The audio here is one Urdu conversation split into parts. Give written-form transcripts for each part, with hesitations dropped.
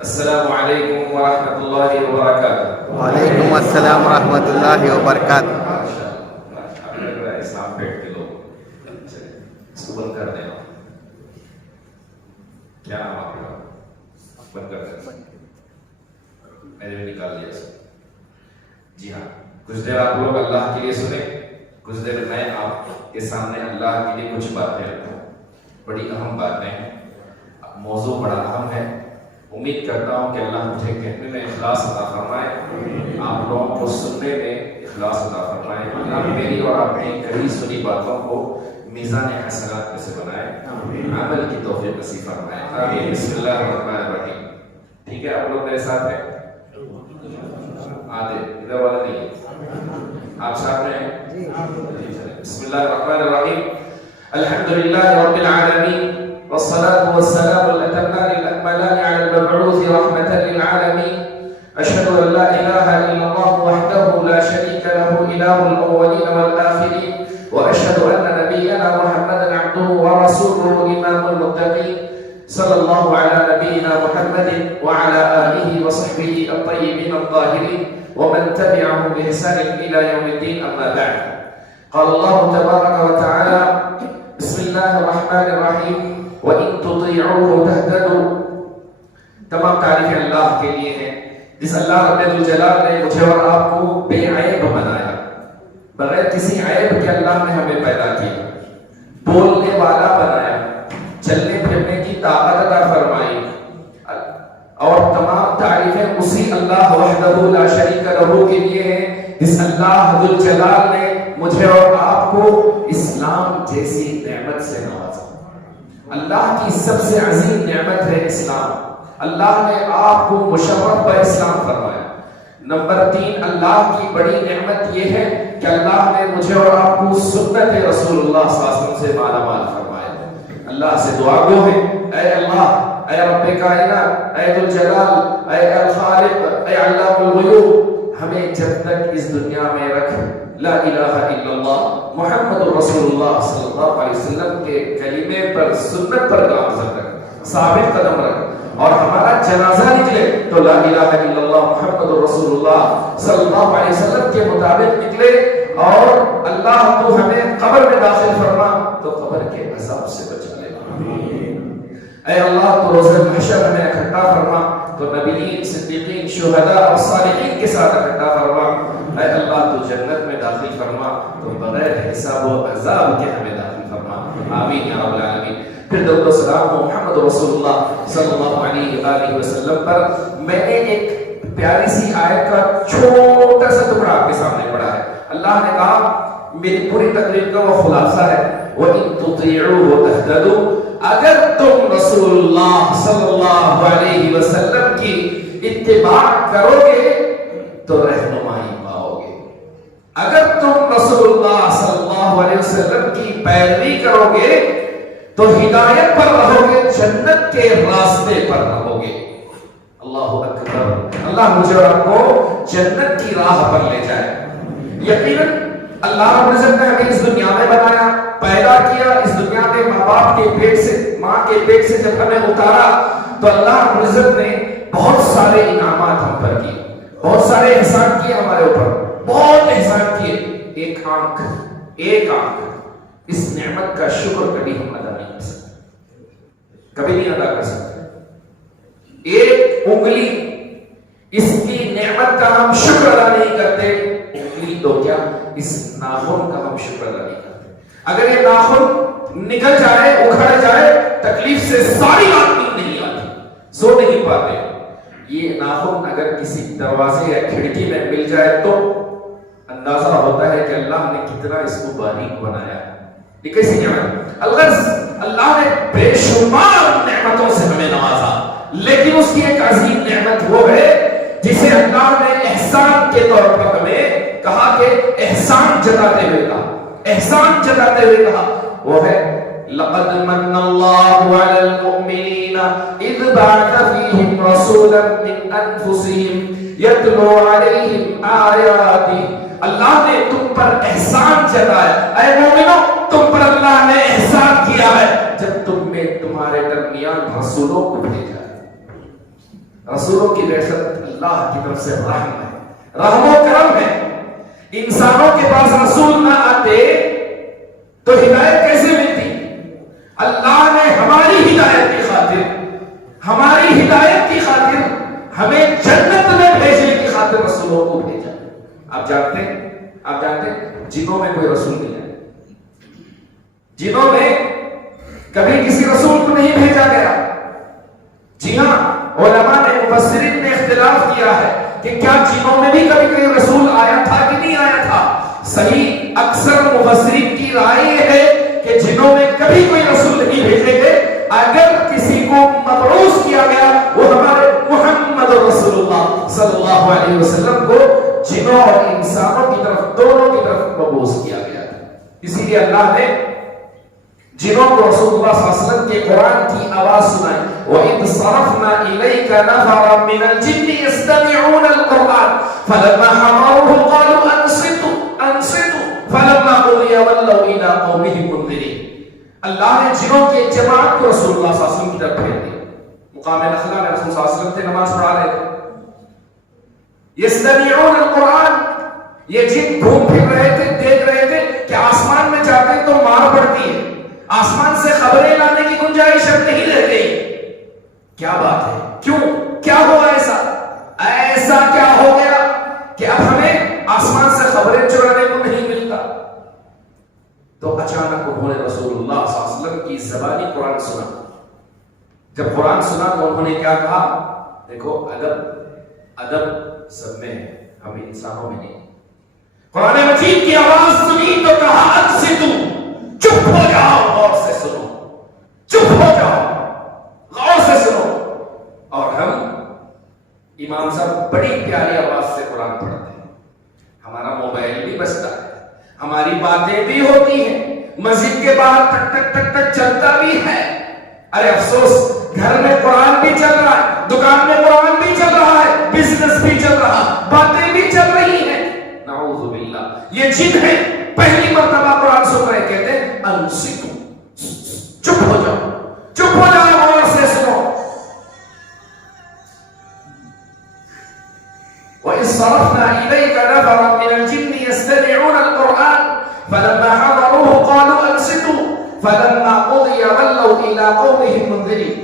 السلام علیکم ورحمۃ اللہ وبرکاتہ۔ وعلیکم السلام ورحمۃ اللہ وبرکاتہ۔ اسلام پیٹ کے لوگ اس کو بند کر دینا۔ کیا نام آپ کا؟ بند کر دینا، میں نے بھی نکال دیا اس کو۔ جی ہاں، کچھ دیر آپ لوگ اللہ کے لیے سنیں، کچھ دیر میں آپ کے سامنے اللہ کے لیے کچھ باتیں رکھوں۔ بڑی اہم باتیں ہیں، موضوع بڑا اہم ہے۔ امید کرتا ہوں کہ اللہ مجھے کہنے میں اخلاص عطا فرمائے، آپ لوگوں کو سننے میں اخلاص عطا فرمائے۔ اللہ میری اور آپ کی کئی سنی باتوں کو میزان حسنات میں سے بنائے، عمل کی توفیق نصیب فرمائے، آمین۔ بسم اللہ الرحمن الرحیم۔ ٹھیک ہے، آپ لوگ میرے ساتھ ہیں؟ آدھے ادھر والا نہیں ہے، آپ ساتھ میں ہیں؟ بسم اللہ الرحمن الرحیم۔ الحمدللہ رب العالمین، والصلاة والسلام الأتمان الأكملان على المبعوث رحمة للعالمين، أشهد أن لا إله إلا الله وحده لا شريك له إله الأولين والآخرين، وأشهد أن نبينا محمدا عبده ورسوله إمام المتقين، صلى الله على نبينا محمد وعلى آله وصحبه الطيبين الطاهرين ومن تبعهم بإحسان إلى يوم الدين، أما بعد، قال الله تبارك وتعالى بسم الله الرحمن الرحيم وَإِن تُطِيعُوهُ تَهْتَدُوا۔ تمام تعریفیں اللہ کے لیے ہیں، جس اللہ رب الجلال نے مجھے اور آپ کو بے عیب بنایا، بغیر کسی عیب کے اللہ نے ہمیں پیدا کیا، بولنے والا بنایا، چلنے پھرنے کی طاقت عطا فرمائی، اور تمام تعریفیں اسی اللہ وحدہ لا شریک لہ کے لیے ہیں، جس اللہ ذو الجلال نے مجھے اور آپ کو اسلام جیسی نعمت سے نوازا۔ اللہ کی سب سے عظیم نعمت ہے اسلام، اللہ نے آپ کو مشرف بہ اسلام فرمایا۔ نمبر 3، اللہ کی بڑی نعمت یہ ہے کہ اللہ نے مجھے اور آپ کو سنت رسول اللہ صلی اللہ علیہ وسلم سے مالا مال فرمایا۔ اللہ سے دعا گو ہے، اے اللہ، اے رب کائنات، اے ذو الجلال، اے الخالق، اے علام الغیوب، ہمیں جب تک اس دنیا میں رکھ لا الہ الا اللہ محمد رسول اللہ صلی اللہ علیہ وسلم کے کلمے پر، سنت پر گامزن رکھ، ثابت قدم رکھ، اور ہمارا جنازہ نکلے تو لا الہ الا اللہ محمد رسول اللہ صلی اللہ علیہ وسلم کے مطابق نکلے، اور اللہ تو ہمیں قبر میں داخل فرما تو قبر کے عذاب سے بچا لے۔ اے اللہ تو روز محشر میں اکٹھا فرما تو نبیین، صدیقین، شہداء اور صالحین کے ساتھ اکٹھا فرما۔ اے اللہ تو جنت میں داخل فرما تو بغیر حساب و عذاب کے ہمیں داخل فرما، آمین یا رب العالمین۔ پھر درود و سلام محمد رسول اللہ صلی اللہ علیہ وآلہ وسلم پر۔ میں نے ایک پیاری سی آیت کا چھوٹا سا ٹکڑا آپ کے سامنے پڑھا ہے۔ اللہ نے کہا، میری پوری تقریر کا وہ خلاصہ ہے، وَإِن تُطِيعُوهُ تَهْتَدُوا، اگر تم رسول اللہ صلی اللہ علیہ وسلم کی اتباع کرو گے تو رہنمائی پاؤ گے، اگر تم رسول اللہ صلی اللہ علیہ وسلم کی پیروی کرو گے تو ہدایت پر رہو گے، جنت کے راستے پر رہو گے۔ اللہ اکبر، اللہ مجھے اور آپ کو جنت کی راہ پر لے جائے۔ یقیناً اللہ رب العزت نے ہمیں اس دنیا میں بنایا، پیدا کیا، اس دنیا میں ماں باپ کے پیٹ سے، ماں کے پیٹ سے جب ہمیں اتارا تو اللہ رب العزت نے بہت سارے انعامات ہم پر کیے، بہت سارے احسان کیے ہمارے اوپر، بہت احسان کیے۔ ایک آنکھ، اس نعمت کا شکر کبھی ہم ادا نہیں کر سکتے، کبھی نہیں ادا کر سکتے۔ ایک انگلی، اس کی نعمت کا ہم شکر ادا نہیں کرتے، انگلی تو کیا، اس ناخن کا ہم شکر ادا نہیں کرتے۔ اگر یہ ناخن نکل جائے، اکھڑ جائے، تکلیف سے ساری رات نیند نہیں آتی، سو نہیں پاتے۔ یہ ناخن اگر کسی دروازے یا کھڑکی میں مل جائے تو اندازہ ہوتا ہے کہ اللہ نے کتنا اس کو باریک بنایا ہے۔ یہ کیسی نعمت، اللہ نے بے شمار نعمتوں سے ہمیں نوازا، لیکن اس کی ایک عظیم نعمت وہ ہے جسے اللہ نے احسان کے طور پر ہمیں کہا کہ احسان جتاتے ہوئے کہا، وہ ہے لقد من اللہ علی المؤمنین اذ بعث فیہم رسولا من انفسہم یتلو علیہم آیاتہ۔ اللہ نے تم پر احسان جتایا، اے مومنوں تم پر اللہ نے احسان کیا ہے جب تم میں تمہارے درمیان رسولوں کو بھیجا ہے۔ رسولوں کی بعثت اللہ کی طرف سے رحم ہے, رحم و کرم ہے. انسانوں کے پاس رسول نہ آتے تو ہدایت کیسے ملتی؟ اللہ نے ہماری ہدایت کی خاطر, ہماری ہدایت کی خاطر, ہمیں جنت میں بھیجنے کی خاطر رسولوں کو بھیجا. آپ جانتے ہیں جنوں میں کوئی رسول نہیں ہے. جنوں میں کبھی کسی رسول کو نہیں بھیجا گیا. جی ہاں, علماء نے, مفسرین نے اختلاف کیا ہے کہ کیا جنوں میں بھی کبھی کوئی رسول آیا تھا کہ نہیں آیا تھا. صحیح اکثر مفسرین کی رائے یہ ہے کہ جنوں میں کبھی کوئی رسول نہیں بھیجے گئے. اگر کسی کو مبعوث کیا گیا وہ ہمارے محمد رسول اللہ صلی اللہ علیہ وسلم کو جنوں اور انسانوں کی طرف, دونوں کی طرف مبعوث کیا گیا تھا. اسی لیے اللہ نے جنوں کو رسول اللہ صلی اللہ علیہ وسلم کے قرآن کی آواز سنائی. وَإِذْ صَرَفْنَا إِلَيْكَ نَفَرًا مِنَ الْجِنِّ يَسْتَمِعُونَ الْقُرْآنَ فَلَمَّا حَضَرُوهُ قَالُوا أَنصِتُوا فَلَمَّا قُضِيَ وَلَّوْا إِلَىٰ قَوْمِهِمْ مُنذِرِينَ. اللہ نے جنوں کی ایک جماعت کو رسول اللہ صلی اللہ علیہ وسلم کی طرف بھیج دیا. مقام نخلا میں رسول صلی اللہ علیہ وسلم تھے, نماز پڑھا رہے تھے. يَسْتَمِعُونَ الْقُرْآنَ, یہ جن گھوم پھر رہے تھے, دیکھ رہے تھے کہ آسمان میں جاتے ہیں تو مار پڑتی ہے, آسمان سے خبریں لانے کی گنجائش اب نہیں رہ گئی. کیا بات ہے, کیوں, کیا ہوا ایسا کیا ہو گیا کہ اب ہمیں آسمان سے خبریں چرانے کو نہیں ملتا. تو اچانک انہوں نے رسول اللہ صلی اللہ علیہ وسلم کی زبانی قرآن سنا. جب قرآن سنا تو انہوں نے کیا کہا؟ دیکھو ادب سب میں ہے, ہم انسانوں میں نہیں. قرآن مجید کی آواز سنی تو کہا انصتو, چپ ہو جاؤ, غور سے سنو, چپ ہو جاؤ, غور سے سنو. اور ہم امام صاحب بڑی پیاری آواز سے قرآن پڑھتے ہیں, ہمارا موبائل بھی بجتا ہے, ہماری باتیں بھی ہوتی ہیں, مسجد کے باہر ٹک ٹک ٹک ٹک چلتا بھی ہے. ارے افسوس, گھر میں قرآن بھی چل رہا ہے, دکان میں قرآن بھی چل رہا ہے, بزنس بھی چل رہا, باتیں بھی چل رہی ہیں. نعوذ باللہ, یہ جن ہے پہلی مرتبہ قرآن سن رہے, کہتے ہیں انصتو, چپ ہو جاؤ, چپ ہو جاؤ, غور سے سنو. وَإِذْ صَرَفْنَا إِلَيْكَ نَفَرًا مِنَ الْجِنِّ يَسْتَمِعُونَ الْقُرْآنَ فَلَمَّا حَضَرُوهُ قَالُوا أَنصِتُوا فَلَمَّا قُضِيَ وَلَّوْا إِلَىٰ قَوْمِهِمْ مُنذِرِينَ.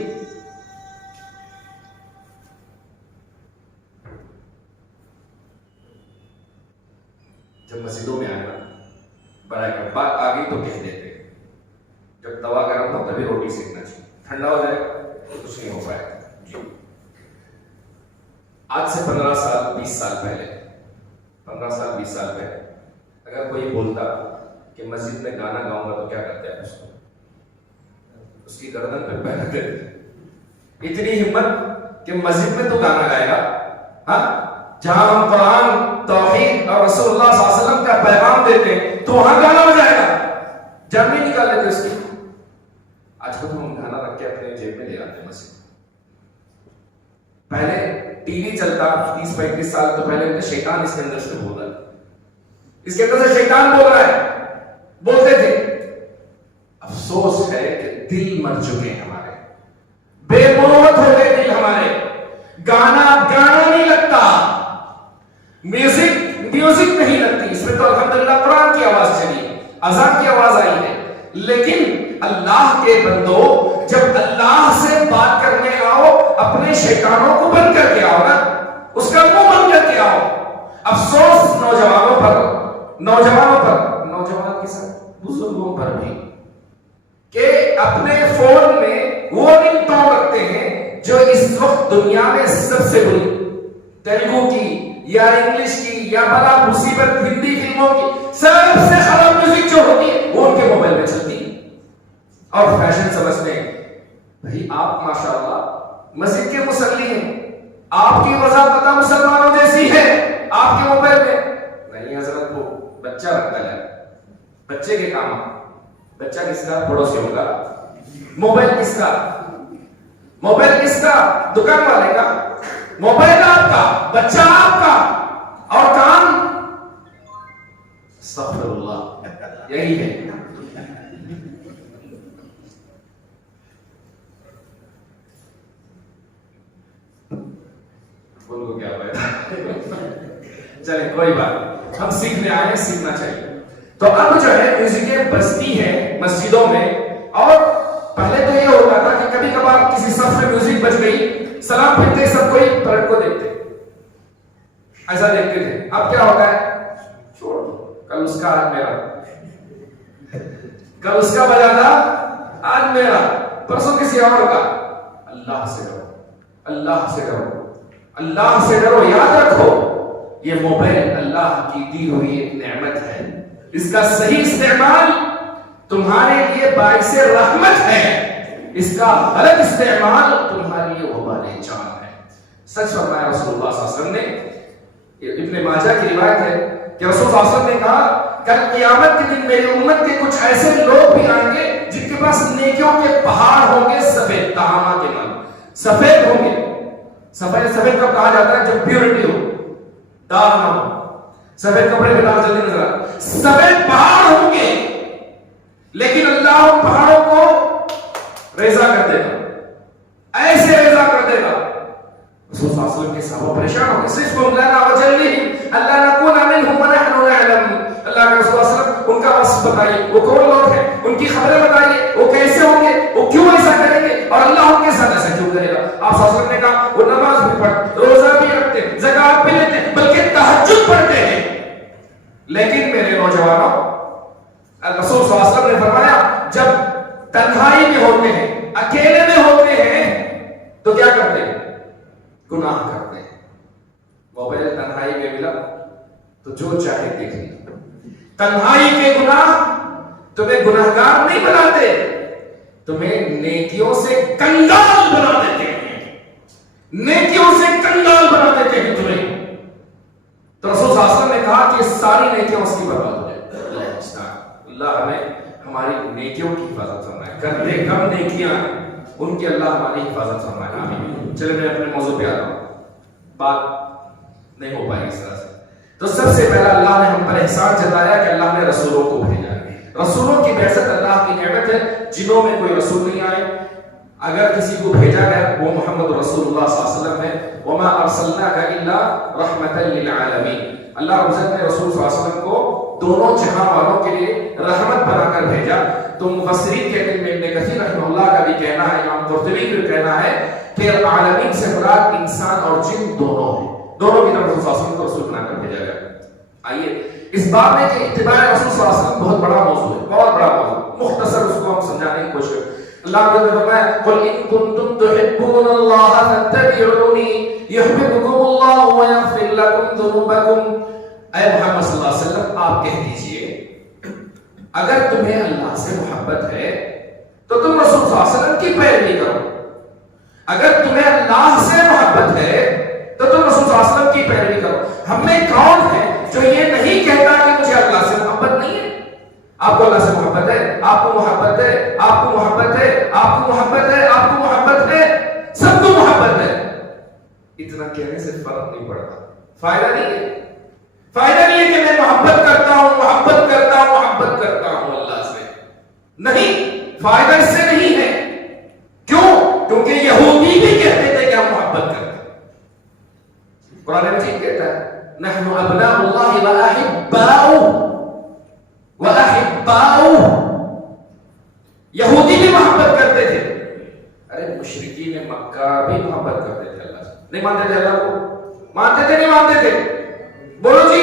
جب مسجدوں میں آئے برائے کر بات آ گئی تو کہہ دیتے, جب توا گرم ہو تبھی روٹی سیکنا چاہیے, ٹھنڈا ہو جائے تو کچھ نہیں ہو پائے. آج سے 15 سال 20 سال پہلے, 15 سال 20 سال پہلے اگر کوئی بولتا کہ مسجد میں گانا گاؤں گا تو کیا کرتے ہیں, اس کی گردن پہ پیر رکھ دیتے. اتنی ہمت کہ مسجد میں تو گانا گائے گا, ہاں, جہاں ہم قرآن, توحید اور رسول اللہ صلی اللہ علیہ وسلم کا پیغام دیتے ہیں تو وہاں گانا ہو جائے گا, جان نہیں نکال لیتے اس کی. آج کل تو ہم گانا رکھ کے اپنے جیب میں لے آتے ہیں مسجد. پہلے ٹی وی چلتا 30-35 سال تو پہلے شیطان اس کے اندر سے بول رہا ہے, اس کے اندر سے شیطان بول رہا ہے, بولتے تھے. افسوس ہے کہ دل مر چکے ہیں ہمارے, بے مروت ہو گئے دل ہمارے. گانا نہیں لگتا, میوزک نہیں لگتی. اس میں تو الحمدللہ قرآن کی آواز چلی, اذان کی آواز آئی ہے. لیکن اللہ کے بندو, جب اللہ سے بات کرنے آؤ اپنے شیطانوں کو بند کر کے آؤ نا, اس کا منہ بند کر کے آؤ. افسوس نوجوانوں پر, نوجوان کے ساتھ بزرگوں پر بھی, کہ اپنے فون میں وہ رنگ ٹون رکھتے ہیں جو اس وقت دنیا میں سب سے بری, تیلگو کی یا انگلش کی یا بلا مصیبت ہندی فلموں کی سب سے خراب میوزک جو ہوتی ہے وہ ان کے موبائل میں چلتی ہے. اور فیشن سمجھتے ہیں. بھائی آپ ماشاءاللہ مسجد کے مصلی ہیں, آپ کی وضاحت مسلمانوں جیسی ہے, آپ کے موبائل میں نہیں. حضرت کو بچہ رکھتا ہے, بچے کے کام. بچہ کس کا؟ پڑوسیوں کا. موبائل کس کا؟ موبائل کس کا؟ دکان والے کا. موبائل آپ کا, بچہ آپ کا, اور کام استغفر اللہ, یہی ہے. ان کو کیا پتا. چلیں کوئی بات, ہم سیکھنے آئے ہیں, سیکھنا چاہیے. تو اب جو ہے میوزکیں بجتی ہیں مسجدوں میں, اور پہلے تو یہ ہوتا تھا کہ کبھی کبھار کسی صف میں میوزک بج گئی, سلام پھرتے سب کوئی پلٹ کو دیکھتے, ایسا دیکھتے تھے. اب کیا ہوتا ہے, چھوڑ کل اس کا آج میرا, کل اس کا بجا تھا آج میرا, پرسوں کسی اور کا. اللہ سے ڈرو, اللہ سے ڈرو, اللہ سے ڈرو. یاد رکھو یہ موبائل اللہ کی دی ہوئی ایک نعمت ہے, اس کا صحیح استعمال تمہارے لیے باعث رحمت ہے, اس کا غلط استعمال تمہارے لیے وبال جان ہے. سچ فرمایا رسول اللہ صلی اللہ علیہ وسلم نے. ابن ماجہ کی روایت ہے کہ رسول اللہ صلی اللہ علیہ وسلم نے کہا کل قیامت کے دن میری امت کے کچھ ایسے لوگ بھی آئیں گے جن کے پاس نیکیوں کے پہاڑ ہوں گے, سفید تہامہ کے نام, سفید ہوں گے. سفید سفید کب کہا جاتا ہے, جب پیورٹی ہو, داغ نہ ہو. سفید کپڑے میں داغ جلدی نظر آتا. سفید پہاڑ ہوں گے, لیکن اللہ ان پہاڑوں کو ریزہ کر دے گا, ایسے ریزہ کر دے گا. رسول صلی اللہ علیہ وسلم کے صحابہ پریشان ہو گئے. صرف لنا وجلہم اللہ نکون منہم ونحن نعلم. اللہ کے رسول صلی اللہ علیہ وسلم ان کا وصف بتائیے, وہ کون لوگ ہیں, ان کی خبریں بتائیے, وہ کیسے ہوں گے, وہ کیوں ایسا کریں گے, اور اللہ ان کے ساتھ ایسا کیوں کرے گا. آپ صلی اللہ علیہ وسلم نے کہا وہ نماز بھی پڑھتے, روزہ بھی رکھتے, زکات بھی لیتے, بلکہ تہجد پڑھتے ہیں. لیکن میرے نوجوانوں, رسول صلی اللہ علیہ وسلم نے فرمایا جب تنہائی میں ہوتے ہیں, اکیلے میں ہوتے ہیں, تو کیا کرتے ہیں, گناہ کرتے ہیں. موبائل تنہائی میں ملا تو جو چاہے دیکھ لیا. تنہائی کے گناہ تمہیں گناہگار نہیں بناتے, تمہیں نیکیوں سے کنگال بنا دیتے ہیں, نیکیوں سے کنگال بنا دیتے ہیں تمہیں. تو رسول صلی اللہ علیہ وسلم نے کہا کہ ساری نیکیاں اس کی برباد ہو جائے. اللہ ہمیں ہماری نیکیوں کی حفاظت فرمائے. کرتے کم نیکیاں ان کی اللہ ہماری حفاظت فرمائے. آمین. چلے میں اپنے موضوع پہ آتا ہوں, بات نہیں ہو پائی اس طرح سے. تو سب سے پہلا اللہ نے ہم پر احسان جتایا کہ اللہ نے رسولوں کو بھیجا. رسولوں کی بعثت اللہ کی نعمت ہے. جنوں میں کوئی رسول نہیں آئے, اگر کسی کو بھیجا گیا وہ محمد رسول اللہ صلی اللہ علیہ وسلم ہے. وما ارسلناک الا رحمتا للعالمین. اللہ رب العزت نے رسول صلی اللہ علیہ وسلم کو دونوں جہاں والوں کے لیے رحمت بنا کر بھیجا. تو مفسرین کہتے ہیں, ابن کثیر رحمہ اللہ کا بھی کہنا ہے, امام قرطبی کا کہنا ہے کہ عالمین سے مراد انسان اور جن دونوں ہیں. دونوں کی طرف رسول صلی اللہ علیہ وسلم کو رسول بنا کر بھیجا گیا. آئیے اس بات میں کہ اتباع رسول صلی اللہ علیہ وسلم بہت بڑا موضوع ہے, بہت بڑا موضوع. مختصر اس کو ہم سمجھانے کی کوشش کریں. اللہ نے فرمایا قل ان کنتم تحبون اللہ فاتبعونی یحببکم اللہ ویغفر لکم ذنوبکم. اے محمد صلی اللہ علیہ وسلم آپ کہہ دیجئے اگر تمہیں اللہ سے محبت ہے تو تم رسول صلی اللہ علیہ وسلم کی پیروی کرو. اگر تمہیں اللہ سے محبت ہے تو تم رسول صلی اللہ علیہ وسلم کی پیروی کرو. ہم میں کون ہے جو یہ نہیں کہتا کہ مجھے اللہ سے محبت نہیں ہے؟ آپ کو اللہ سے محبت ہے, آپ کو محبت ہے, آپ کو محبت ہے, آپ کو محبت ہے, آپ کو محبت ہے, سب کو محبت ہے. اتنا کہنے سے فرق نہیں پڑتا, فائدہ نہیں ہے. فائدہ نہیں ہے کہ میں محبت کرتا ہوں, محبت کرتا ہوں, محبت کرتا ہوں اللہ سے. نہیں, فائدہ اس سے نہیں ہے. کیوں؟ کیونکہ یہودی بھی کہتے تھے کہ ہم محبت کرتے ہیں. قرآن مجید کہتا ہے نحن ابناء اللہ واحباؤہ. یہودی بھی محبت کرتے تھے. ارے مشرکین مکہ بھی محبت کرتے تھے اللہ سے. نہیں مانتے تھے اللہ کو؟ مانتے تھے نہیں مانتے تھے؟ بولو جی,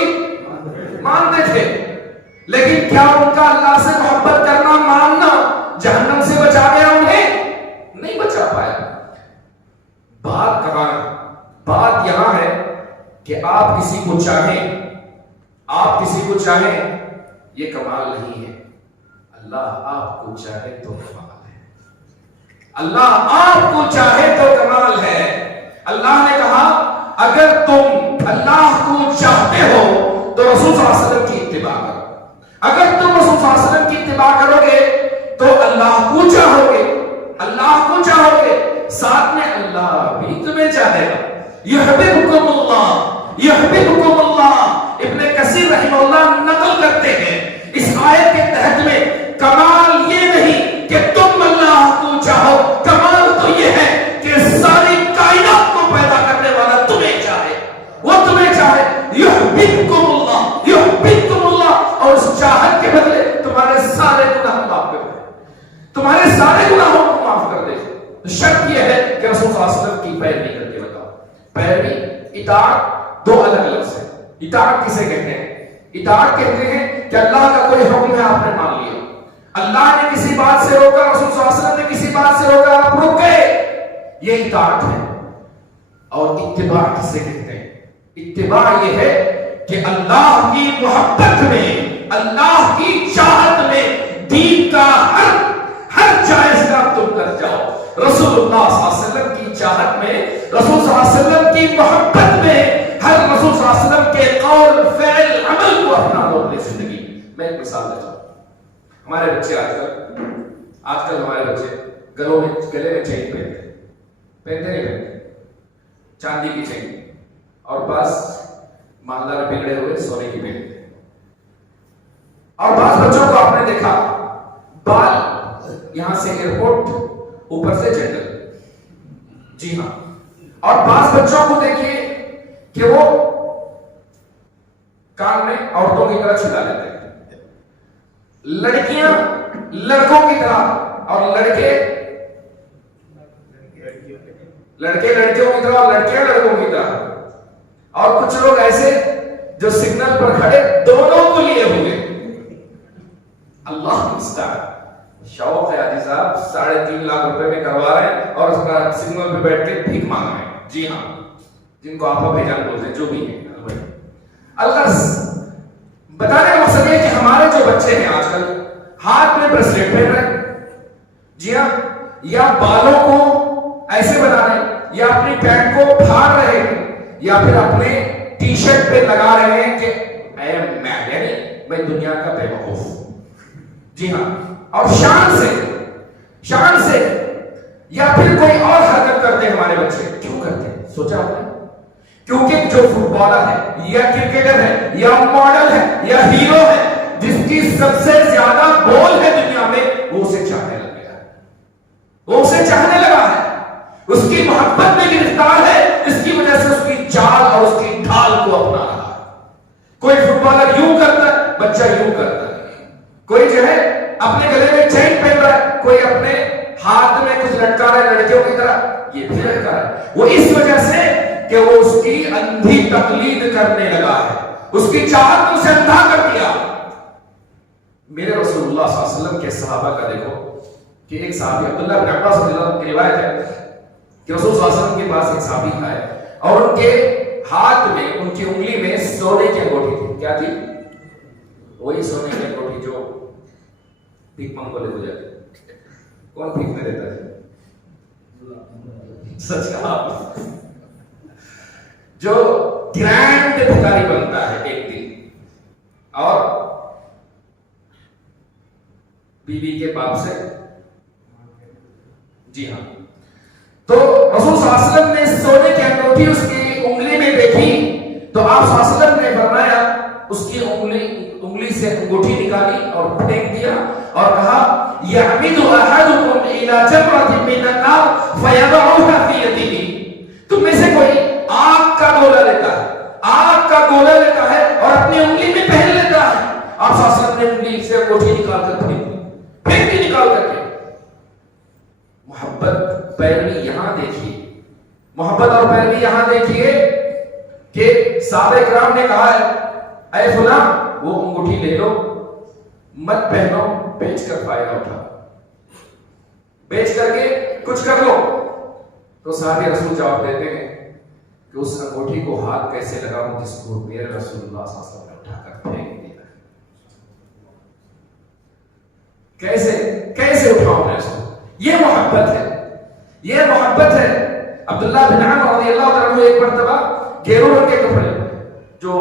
مانتے تھے. لیکن کیا ان کا اللہ سے محبت کرنا, ماننا جہنم سے بچا گیا انہیں؟ نہیں بچا پایا. بات کہاں ہے؟ بات یہاں ہے کہ آپ کسی کو چاہیں, آپ کسی کو چاہیں, یہ کمال نہیں ہے. اللہ آپ کو چاہے تو کمال ہے. اللہ آپ کو چاہے تو کمال ہے. اللہ نے کہا اگر تم اللہ کو چاہتے ہو تو رسول صلی اللہ علیہ وسلم کی اتباع کرو. اگر تم رسول صلی اللہ علیہ وسلم کی اتباع کرو گے تو اللہ کو چاہو گے, اللہ کو چاہو گے, ساتھ میں اللہ بھی تمہیں چاہے گا. یحببکم اللہ, یحببکم اللہ. ابن کثیر رحمہ اللہ نقل کرتے ہیں اس آیت کے تحت میں کمال یہ نہیں کہ تم اللہ کو چاہو, کمال تو یہ ہے کہ ساری کائنات کو پیدا کرنے والا تمہیں چاہے. کی پیروی کر کے بتاؤ. پیروی اطاعت دو الگ لفظ ہے. اطاعت کسے کہتے ہیں؟ اطاعت کہتے ہیں کہ اللہ کا کوئی حکم ہے آپ نے مان لیا, اللہ نے کسی بات سے روکا, رسول صلی اللہ علیہ وسلم نے کسی بات سے روکا, آپ رک گئے, یہ اطاعت ہے. اور اتباع کسے کہتے ہیں؟ اتباع یہ ہے کہ اللہ کی محبت میں, اللہ کی چاہت میں دین کا ہر جائز کام تم کر جاؤ. رسول اللہ صلی اللہ علیہ وسلم کی چاہت میں, رسول صلی اللہ علیہ وسلم کی محبت میں ہر رسول صلی اللہ علیہ وسلم کے قول, فعل, عمل کو اپنا دو اپنی زندگی میں. میں ایک مثال دیتا ہوں. ہمارے بچے آج کل ہمارے بچے گلے میں چین پہنتے نہیں پہنتے, چاندی کی چین, اور بعض مالدار بگڑے ہوئے سونے کی پہنتے. اور بعض بچوں کو آپ نے دیکھا بال یہاں سے ایئرپورٹ, اوپر سے جنگل. جی ہاں. اور بعض بچوں کو دیکھیے کہ وہ کان میں عورتوں کی طرح چھلا لیتے ہیں, لڑکیاں لڑکوں کی طرح اور لڑکے لڑکیوں کی طرح اور لڑکیاں لڑکوں کی طرح. اور کچھ لوگ ایسے جو سگنل پر کھڑے دونوں کو لیے ہوئے. اللہ مستعان. شوق ہے حاجی صاحب, 3.5 لاکھ روپے میں کروا رہے ہیں اور اس کا سگنل پہ بیٹھ کے بھیک مانگ رہے ہیں. جی ہاں, جن کو آپ بھیجان بولتے ہیں, جو بھی ہیں. الغرض بتانے کا مقصد یہ کہ ہمارے جو بچے ہیں آج کل ہاتھ میں بریسلیٹ پہن رہے ہیں, جی ہاں, یا بالوں کو ایسے بنا رہے ہیں, یا اپنی پینٹ کو پھاڑ رہے ہیں, یا پھر اپنے ٹی شرٹ پہ لگا رہے ہیں کہ اے یعنی میں دنیا کا بے وقوف. جی ہاں. اور شان سے یا پھر کوئی اور حرکت کرتے ہیں ہمارے بچے. کیوں کرتے ہیں سوچا آپ نے؟ کیونکہ جو فٹ بالر ہے یا کرکٹر ہے یا ماڈل ہے یا ہیرو ہے جس کی سب سے زیادہ بول ہے دنیا میں, وہ اسے چاہنے لگ گیا ہے, وہ اسے چاہنے لگا ہے, اس کی محبت میں گرفتار ہے, اس کی وجہ سے اس کی چال اور اس کی ڈھال کو اپنا رہا ہے. کوئی فٹ بالر یوں کرتا ہے, بچہ یوں کرتا ہے. کوئی جو ہے اپنے گلے میں چین پہن رہا ہے, کوئی اپنے ہاتھ میں کچھ لٹکا رہا ہے لڑکیوں کی طرح, یہ بھی لٹکا رہا ہے. وہ اس وجہ سے کہ وہ اس کی اندھی تقلید کرنے لگا ہے, اس کی چاہت نے اسے اندھا کر دیا. میرے رسول اللہ صلی اللہ علیہ وسلم کے صحابہ کا دیکھو کہ ایک صحابی عبداللہ بن عباس رضی اللہ عنہ کی روایت ہے کہ رسول صلی اللہ علیہ وسلم کے پاس ایک صحابی آئے اور ان کے ہاتھ میں, ان کی انگلی میں سونے کی انگوٹھی تھی. کیا تھی؟ وہی سونے کی انگوٹھی جو بھیک مانگوں کو لے ہو جاتی. کون بھیک میں دیتا ہے؟ سچ کہا. جو گرینڈ بھکاری بنتا ہے ایک دن اور بیوی کے باپ سے, جی ہاں, تو رسول صلی اللہ علیہ وسلم نے سونے کی انگوٹھی اس کی انگلی میں دیکھی تو آپ صلی اللہ علیہ وسلم نے فرمایا, اس کی انگلی سے انگوٹھی نکالی اور پھینک دیا اور کہا یعمد احدکم الی جمرۃ من النار فیضعها فی یدہ. تم میں سے کوئی آگ کا گولا لیتا ہے اور اپنی انگلی میں پہن لیتا ہے. آپ صلی اللہ علیہ وسلم نے انگلی سے انگوٹھی نکال کر پھینک دی نکال کر کے. محبت پیروی یہاں دیکھیے, محبت اور پیروی یہاں دیکھیے کہ صحابہ کرام نے کہا ہے اے فلاں وہ انگوٹھی لے لو, مت پہنو, بیچ کر فائدہ اٹھا, بیچ کر کے کچھ کر لو. تو صحابی رسول جواب دیتے ہیں کہ اس انگوٹھی کو ہاتھ کیسے لگاؤں جس کو میرے رسول اللہ صلی اللہ علیہ وسلم نے اٹھا کر پھینک دیا. کیسے اٹھاؤں میں اس کو؟ یہ محبت ہے, یہ محبت ہے. عبداللہ بن عمر رضی اللہ عنہ ایک مرتبہ گیرو رنگ کے کپڑے جو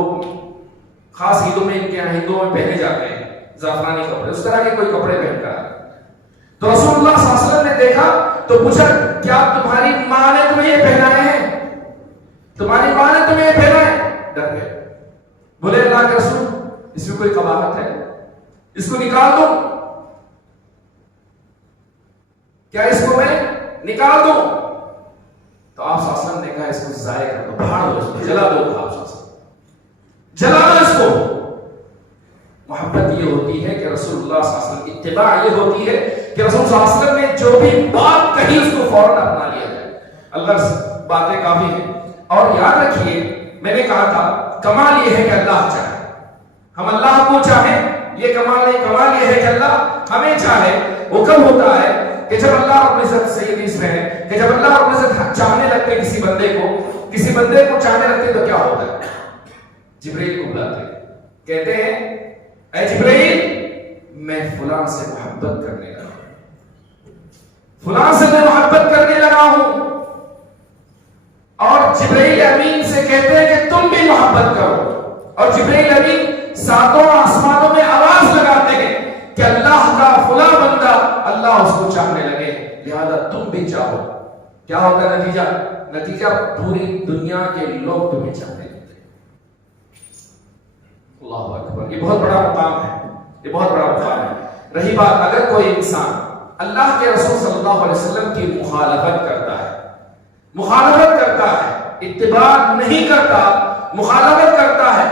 خاص عیدوں میں ان کے یہاں ہندوؤں میں پہنے جاتے ہیں, زعفرانی کپڑے, اس طرح کے کوئی کپڑے پہن کر آئے. تو رسول اللہ صلی اللہ علیہ وسلم نے دیکھا تو پوچھا کیا تمہاری ماں نے تمہیں یہ پہنائے ہیں؟ تمہاری ماں نے تمہیں یہ پہنائے؟ ڈر گئے. بولے اللہ کے رسول اس میں کوئی قباحت ہے, اس کو نکال دوں, کیا اس کو میں نکال دوں؟ تو آپ صلی اللہ علیہ وسلم نے کہا اس کو ضائع کر دو, پھاڑ دو, اس کو جلا دو. آپ صلی اللہ علیہ وسلم جلا دو اس کو. محبت یہ ہوتی ہے کہ رسول اللہ صلی اللہ علیہ وسلم, اتباع یہ ہوتی ہے کہ رسول صلی اللہ علیہ وسلم نے جو بھی بات کہی اس کو فوراً اپنا لیا جائے. الغرض باتیں کافی ہیں. اور یاد رکھیے میں نے کہا تھا کمال یہ ہے کہ اللہ چاہے. ہم اللہ کو چاہیں یہ کمال نہیں، کمال یہ ہے کہ اللہ ہمیں چاہے. وہ کب ہوتا ہے کہ جب اللہ رب العزت سید اس میں ہے کہ جب اللہ رب العزت چاہنے لگتے کسی بندے کو چاہنے لگتے تو کیا ہوتا ہے؟ جبرائیل کو بلاتے ہیں، کہتے ہیں اے جبرائیل میں فلاں سے محبت کرنے لگا ہوں، فلاں سے میں محبت کرنے لگا ہوں. اور جبرائیل امین سے کہتے ہیں کہ تم بھی محبت کرو. اور جبرائیل امین ساتوں آسمانوں میں آواز لگاتے ہیں کہ اللہ کا فلاں بندہ اللہ اس کو چاہنے لگے، لہذا تم بھی چاہو. کیا ہوتا ہے نتیجہ پوری دنیا کے لوگ تمہیں چاہتے ہیں. اللہ اکبر. یہ بہت بڑا مقام ہے. رہی بات اگر کوئی انسان اللہ کے رسول صلی اللہ علیہ وسلم کی مخالفت کرتا ہے، اتباع نہیں کرتا، مخالفت کرتا ہے،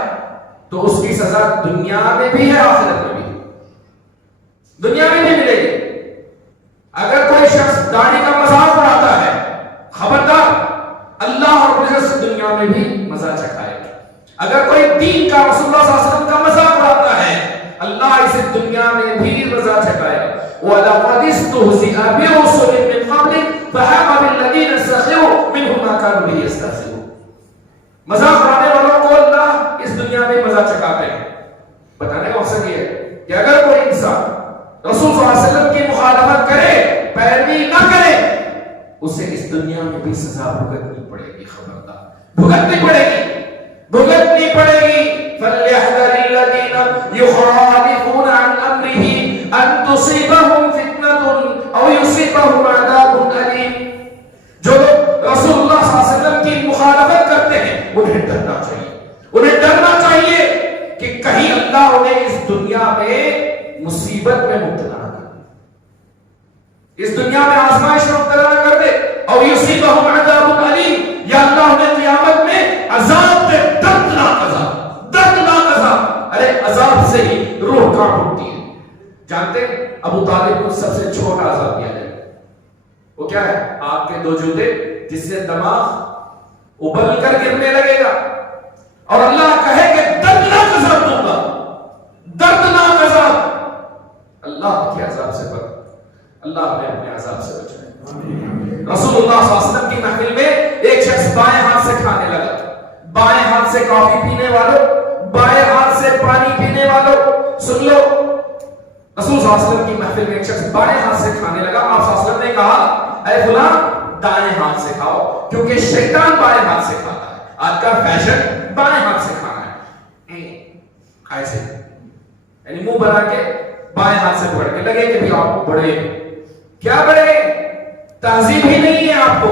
تو اس کی سزا دنیا میں بھی ہے آخرت میں بھی. دنیا میں بھی ملے گی. اگر کوئی شخص داڑھی کا مذاق اڑاتا ہے، خبردار اللہ اور عزت سے دنیا میں بھی مزہ چکھائے گا. اگر کوئی دین کا رسول اللہ صلی اللہ علیہ وسلم کا مذاق اڑاتا ہے، اللہ اسے دنیا میں بھی مزہ چکھائے گا. وَلَقَدِ اسْتُهْزِئَ بِرُسُلٍ مِّن قَبْلِكَ فَحَاقَ بِالَّذِينَ سَخِرُوا مِنْهُم مَّا كَانُوا بِهِ يَسْتَهْزِئُونَ. مذاق اڑانے والوں کو اللہ اس دنیا میں مزہ چکھاتے ہیں. بتانے کا مقصد یہ ہے کہ اگر کوئی انسان رسول صلی اللہ علیہ وسلم کی مخالفت کرے، پیروی نہ کرے، اسے اس دنیا میں بھی سزا بھگتنی پڑے گی. خبردار، بھگتنی پڑے گی. فَلْيَحْذَرِ الَّذِينَ يُخَالِفُونَ عَنْ أَمْرِهِ أَن تُصِيبَهُمْ فِتْنَةٌ أَوْ يُصِيبَهُمْ عَذَابٌ أَلِيمٌ. جو لوگ رسول اللہ صلی اللہ علیہ وسلم کی مخالفت کرتے ہیں انہیں ڈرنا چاہیے کہ کہیں اللہ انہیں اس دنیا میں مصیبت میں مبتلا نہ کر دے، اس دنیا میں آزمائش میں مبتلا نہ کر دے. اور یصیبہم عذاب علیم، یا اللہ انہیں قیامت میں عذاب دے، دردناک عذاب. ارے عذاب سے ہی روح کانپ اٹھتی ہے. جانتے ہیں ابو طالب کو سب سے چھوٹا عذاب دیا جائے، وہ کیا ہے؟ آپ کے 2 جوتے جس سے دماغ ابل کر گرنے لگے گا، اور اللہ کہے کہ دردناک عذاب دوں گا. دردناک عذاب. اللہ کے عذاب سے بچ، اللہ ہمیں اپنے عذاب سے بچائے. رسول اللہ صلی اللہ علیہ وسلم کی محفل میں ایک شخص بائیں ہاتھ سے کھانے لگا. بائیں ہاتھ سے کافی پینے والوں، بائیں ہاتھ سے پانی پینے والوں، سن لو. رسول صلی اللہ علیہ وسلم کی محفل میں ایک شخص بائیں ہاتھ سے کھانے لگا. آپ صلی اللہ علیہ وسلم نے کہا اے فلاں دائیں ہاتھ سے کھاؤ، کیونکہ شیطان بائیں ہاتھ سے کھاتا ہے. آج کا فیشن بائیں ہاتھ سے کھانا ہے. ایسے یعنی منہ بنا کے بائیں ہاتھ سے پکڑ کے لگے کہ بھی آپ بڑے. کیا بڑے؟ تہذیب ہی نہیں ہے آپ کو.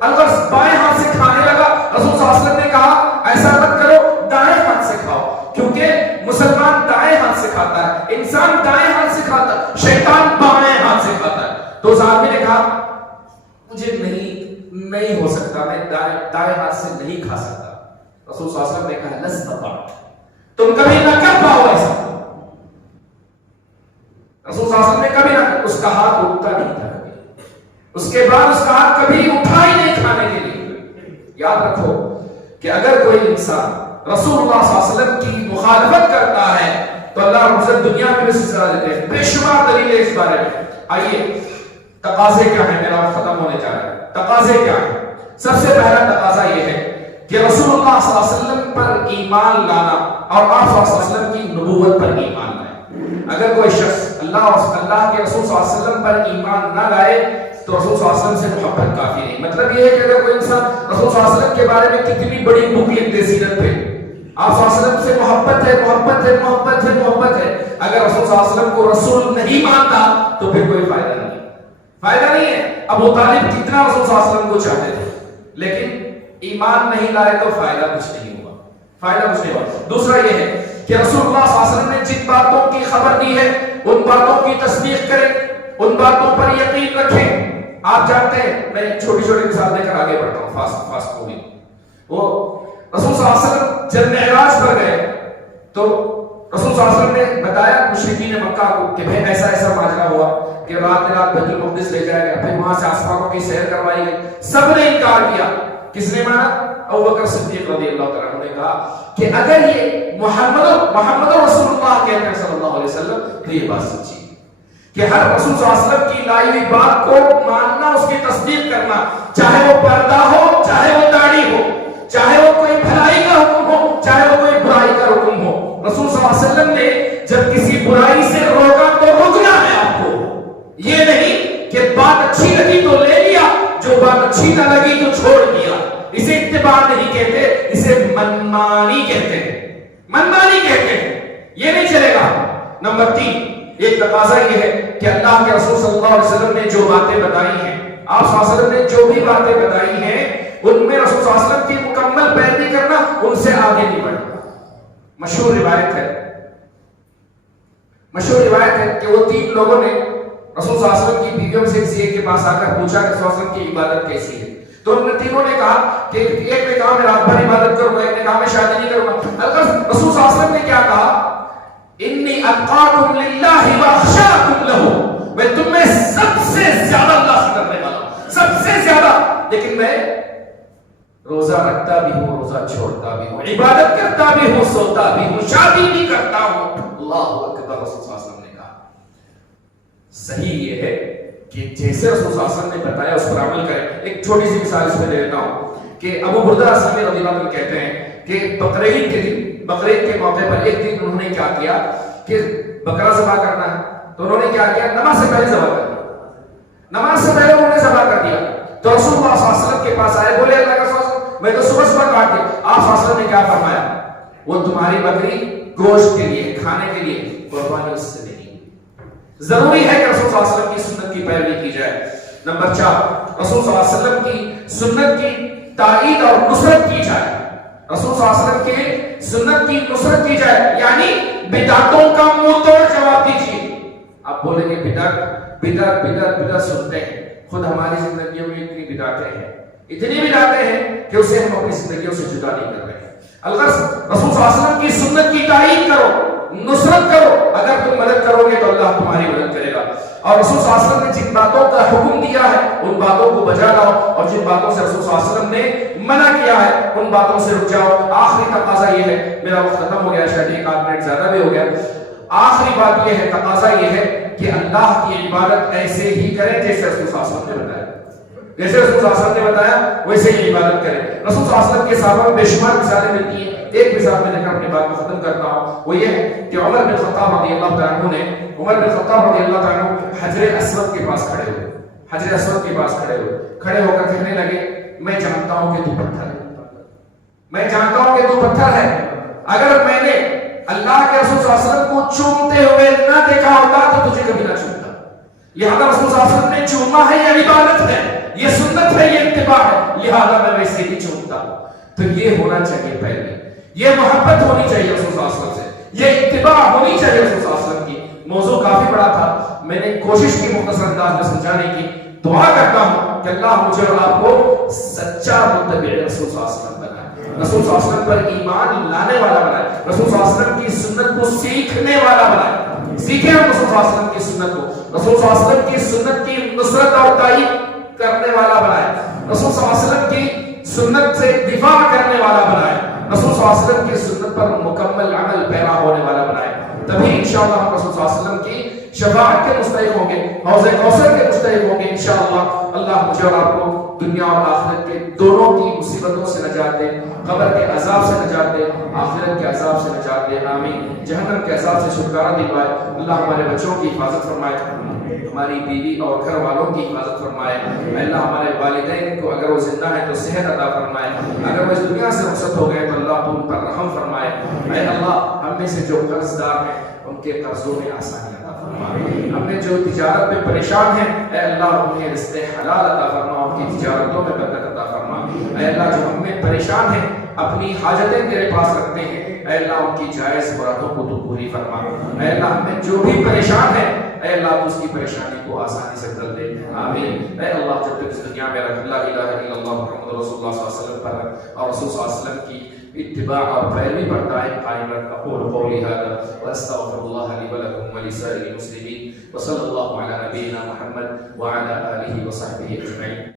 اگر بائیں ہاتھ سے کھانے لگا، رسول صلی اللہ علیہ وسلم نے کہا ایسا مت کرو، دائیں ہاتھ سے کھاؤ، کیونکہ مسلمان دائیں ہاتھ سے کھاتا ہے، انسان دائیں ہاتھ سے کھاتا ہے، شیطان بائیں ہاتھ سے کھاتا ہے. تو اس آدمی نے کہا مجھے نہیں ہو سکتا، میں دائیں ہاتھ سے نہیں کھا سکتا. رسول صلی اللہ علیہ وسلم نے کہا لن تستطیع، تم کبھی نہ کر پاؤ ایسا. رسول صلی اللہ علیہ وسلم نے کبھی نہ، اس کا ہاتھ اٹھتا نہیں تھا. اس کے بعد اس کا ہاتھ کبھی اٹھا ہی نہیں کھانے کے لیے. یاد رکھو کہ اگر کوئی انسان رسول اللہ صلی اللہ علیہ وسلم کی مخالفت کرتا ہے تو اللہ رب العزت دنیا میں بھی سزا دیتے ہیں. بے شمار دلیلیں اس بارے میں. آئیے تقاضے کیا ہیں، میرا وقت ختم ہونے جا رہا ہے. تقاضے کیا ہیں؟ سب سے پہلا تقاضا یہ ہے کہ رسول اللہ صلی اللہ علیہ وسلم پر ایمان لانا اور آپ صلی اللہ علیہ وسلم کی نبوت پر ایمان لائے. اگر کوئی شخص اللہ کے رسول صلی اللہ علیہ وسلم پر ایمان نہ لائے تو رسول صلی اللہ علیہ وسلم سے محبت کافی نہیں. مطلب یہ ہے کہ اگر کوئی انسان رسول صلی اللہ علیہ وسلم کے بارے میں کتنی بڑی بک لکھ دے سیرت پہ، آپ صلی اللہ علیہ وسلم سے محبت ہے، اگر رسول صلی اللہ علیہ وسلم کو رسول نہیں مانتا تو پھر کوئی فائدہ نہیں ہے. ابو طالب کتنا رسول صلی اللہ علیہ وسلم کو چاہتے تھے، لیکن ایمان نہیں لائے تو فائدہ کچھ نہیں ہوا. دوسرا یہ ہے کہ رسول اللہ صلی اللہ علیہ وسلم نے جن باتوں کی خبر دی ہے ان باتوں کی تصدیق کریں، ان باتوں پر یقین رکھیں. آپ جانتے ہیں، میں چھوٹی مثال دے کر آگے بڑھتا ہوں فاسٹ مووی. وہ رسول صلی اللہ علیہ وسلم جب معراج پر گئے تو رسول صلی اللہ علیہ وسلم نے بتایا مشرکین مکہ کو کہ بھئی ایسا ماجرا ہوا کہ رات بیت المقدس لے جایا گیا، پھر وہاں سے آسمانوں کی سیر کروائی گئی. سب نے انکار کیا. کس نے مانا؟ ابو بکر صدیق رضی اللہ تعالیٰ عنہ نے کہا کہ اگر یہ محمد رسول اللہ کہتے ہیں صلی اللہ علیہ وسلم تو یہ بات سچی ہے کہ ہر رسول صلی اللہ علیہ وسلم کی لائی ہوئی بات کو ماننا، اس کی تصدیق کرنا، چاہے وہ پردہ ہو، چاہے وہ داڑھی ہو، چاہے وہ کوئی بھلائی کا حکم ہو، چاہے وہ کوئی برائی کا حکم ہو. رسول صلی اللہ علیہ وسلم نے جب کسی برائی سے روکا تو رکنا ہے آپ کو. یہ نہیں کہ بات اچھی لگی تو لے لیا، جو بات اچھی نہ لگی تو چھوڑ دیا. اسے اتباع نہیں کہتے، اسے منمانی کہتے ہیں. منمانی کہتے ہیں، یہ نہیں چلے گا. نمبر 3، ایک تقاضا یہ ہے کہ اللہ کے رسول صلی اللہ علیہ وسلم نے جو باتیں بتائی ہیں، آپ صلی اللہ علیہ وسلم نے جو بھی باتیں بتائی ہیں، ان میں رسول صلی اللہ علیہ وسلم کی مکمل پیروی کرنا، ان سے آگے نہیں بڑھنا. مشہور روایت ہے کہ وہ 3 لوگوں نے رسول صلی اللہ علیہ وسلم کی بیویوں میں سے کسی ایک کے پاس آ کر پوچھا کہ صلی اللہ علیہ وسلم کی عبادت کیسی ہے. تو ان تینوں نے کہا کہ ایک نے کہا میں رات بھر عبادت کروں گا، ایک نے کہا میں شادی نہیں کروں گا. رسول صلی اللہ علیہ وسلم نے کیا کہا؟ انی اتقاکم للہ واخشاکم لہ، میں تم میں سب سے زیادہ اللہ سے ڈرنے والا ہوں، سب سے زیادہ. لیکن میں روزہ رکھتا بھی ہوں، روزہ چھوڑتا بھی ہوں، عبادت کرتا بھی ہوں، سوتا بھی ہوں، شادی بھی کرتا ہوں. اللہ اکبر. رسول صلی اللہ علیہ وسلم نے کہا صحیح یہ ہے کہ جیسے رسول صلی اللہ علیہ وسلم نے بتایا اس پر عمل کریں. ایک چھوٹی سی مثال اس میں دے دیتا ہوں کہ ابو بردہ اسلمی رضی اللہ عنہ کہتے ہیں کہ بقرعید کے موقع پر ایک دن انہوں نے کیا کیا کہ بکرا ذبح کرنا ہے. تو انہوں نے کیا کیا؟ نماز سے پہلے ذبح کر دیا. نماز سے پہلے انہوں نے ذبح کر دیا. تو رسول اللہ صلی اللہ علیہ وسلم کے پاس آئے، بولے اللہ کا رسول میں تو صبح کاٹ دیا. آپ صلی اللہ علیہ وسلم نے کیا فرمایا؟ وہ تمہاری بکری گوشت کے لیے، کھانے کے لیے، قربانی اس سے نہیں. ضروری ہے کہ رسول صلی اللہ علیہ وسلم کی سنت کی پیروی کی جائے. نمبر 4، رسول صلی اللہ علیہ وسلم کی سنت کی تائید اور نصرت کی جائے. رسول صلی اللہ علیہ وسلم کے سنت کی نصرت کی جائے، یعنی بدعتوں کا منہ توڑ جواب دیجیے. آپ بولیں گے بدعت سنتے ہیں، خود ہماری زندگیوں میں اتنی بدعتیں ہیں کہ اسے ہم اپنی زندگیوں سے جدا نہیں کر رہے ہیں. الغرض رسول صلی اللہ علیہ وسلم کی سنت کی تائید کرو، نصرت کرو. اگر تم مدد کرو گے تو اللہ تمہاری مدد کرے گا. اور رسول صلی اللہ علیہ وسلم نے جن باتوں کا حکم دیا ہے ان باتوں کو بجا لاؤ، اور جن باتوں سے رسول صلی اللہ علیہ وسلم نے منع کیا ہے ان باتوں سے رک جاؤ. آخری تقاضا یہ ہے، میرا وقت ختم ہو گیا، شاید 1 منٹ زیادہ بھی ہو گیا. آخری بات یہ ہے، تقاضا یہ ہے کہ اللہ کی عبادت ایسے ہی کریں جیسے رسول صلی اللہ علیہ وسلم نے بتایا. جیسے رسول صلی اللہ علیہ وسلم نے بتایا ویسے ہی عبادت کریں. رسول صلی اللہ علیہ وسلم کے صحابہ میں بے شمار مثالیں ملتی ہیں. ایک مثال میں لے کر اپنی بات کو ختم کرتا ہوں، وہ یہ ہے کہ عمر بن خطاب رضی اللہ تعالیٰ عنہ حجر اسود کے پاس کھڑے ہو کر کہنے لگے میں جانتا ہوں کہ تو پتھر ہے، اگر میں نے اللہ کے رسول صلی اللہ علیہ وسلم کو چومتے ہوئے نہ دیکھا ہوتا تو تجھے کبھی نہ چومتا. لہذا رسول صلی اللہ علیہ وسلم نے چوما ہے، یہ عبادت ہے، یہ سنت ہے، یہ اتباع ہے، لہذا میں ویسے ہی چومتا ہوں. تو یہ ہونا چاہیے پہلے، یہ محبت ہونی چاہیے رسول صلی اللہ علیہ وسلم سے، یہ اتباع ہونی چاہیے رسول صلی اللہ علیہ وسلم کی. موضوع کافی بڑا تھا، میں نے کوشش کی مختصر انداز میں سمجھانے کی. دعا کرتا ہوں کہ اللہ مجھے اور آپ کو سچا متبع رسول صلی اللہ علیہ وسلم بنائے، رسول صلی اللہ علیہ وسلم پر ایمان لانے والا بنائے، رسول صلی اللہ علیہ وسلم کی سنت کو سیکھنے والا بنائے. سیکھیں ہم رسول صلی اللہ علیہ وسلم کی سنت کو، رسول صلی اللہ علیہ وسلم کی سنت کی نصرت اور تائید کرنے والا بنائے، رسول صلی اللہ علیہ وسلم کی سنت سے دفاع کرنے والا بنائے، رسول صلی اللہ علیہ وسلم کی سنت پر مکمل عمل پیرا ہونے والا بنائے. تبھی انشاءاللہ ہم رسول صلی اللہ علیہ وسلم کی شفاعت کے مستحق ہوں گے، حوض کوثر کے مستحق ہوں گے انشاءاللہ. اللہ مجھے اور آپ کو دنیا اور آخرت کے دونوں کی مصیبتوں سے نجات دے، قبر کے عذاب سے نجات دے، آخرت کے عذاب سے نجات دے، آمین. جہنم کے عذاب سے چھٹکارا دلوائے. اللہ ہمارے بچوں کی حفاظت فرمائے، ہماری بیوی اور گھر والوں کی حفاظت فرمائے. اللہ ہمارے والدین کو اگر وہ زندہ ہیں تو صحت عطا فرمائے، اگر وہ اس دنیا سے رخصت ہو گئے تو اللہ ان پر رحم فرمائے. اے اللہ ہم میں سے جو قرض دار ہیں ان کے قرضوں میں آسانی عطا فرما. ہم نے جو تجارت میں پریشان ہیں اے اللہ انہیں رزق حلال عطا فرما، ان کی تجارتوں میں برکت عطا فرما. اے اللہ جو ہم میں پریشان ہیں اپنی حاجتیں تیرے پاس رکھتے ہیں اے اللہ ان کی جائز مرادوں کو تو پوری فرما. اے اللہ ہم میں جو بھی پریشان ہے اے اللہ تو اس کی پریشانی کو آسانی سے بدل دے، آمین. اے اللہ جب تک اس دنیا میں رکھ لا الہ الا اللہ محمد رسول اللہ صلی اللہ علیہ وسلم پر اور رسول صلی اللہ علیہ وسلم کی اتباع اور پیروی پر قائم رکھ. اقول قولی هذا واستغفر الله لي ولكم ولسائر المسلمين وصلى الله على نبينا محمد وعلى آله وصحبه أجمعين.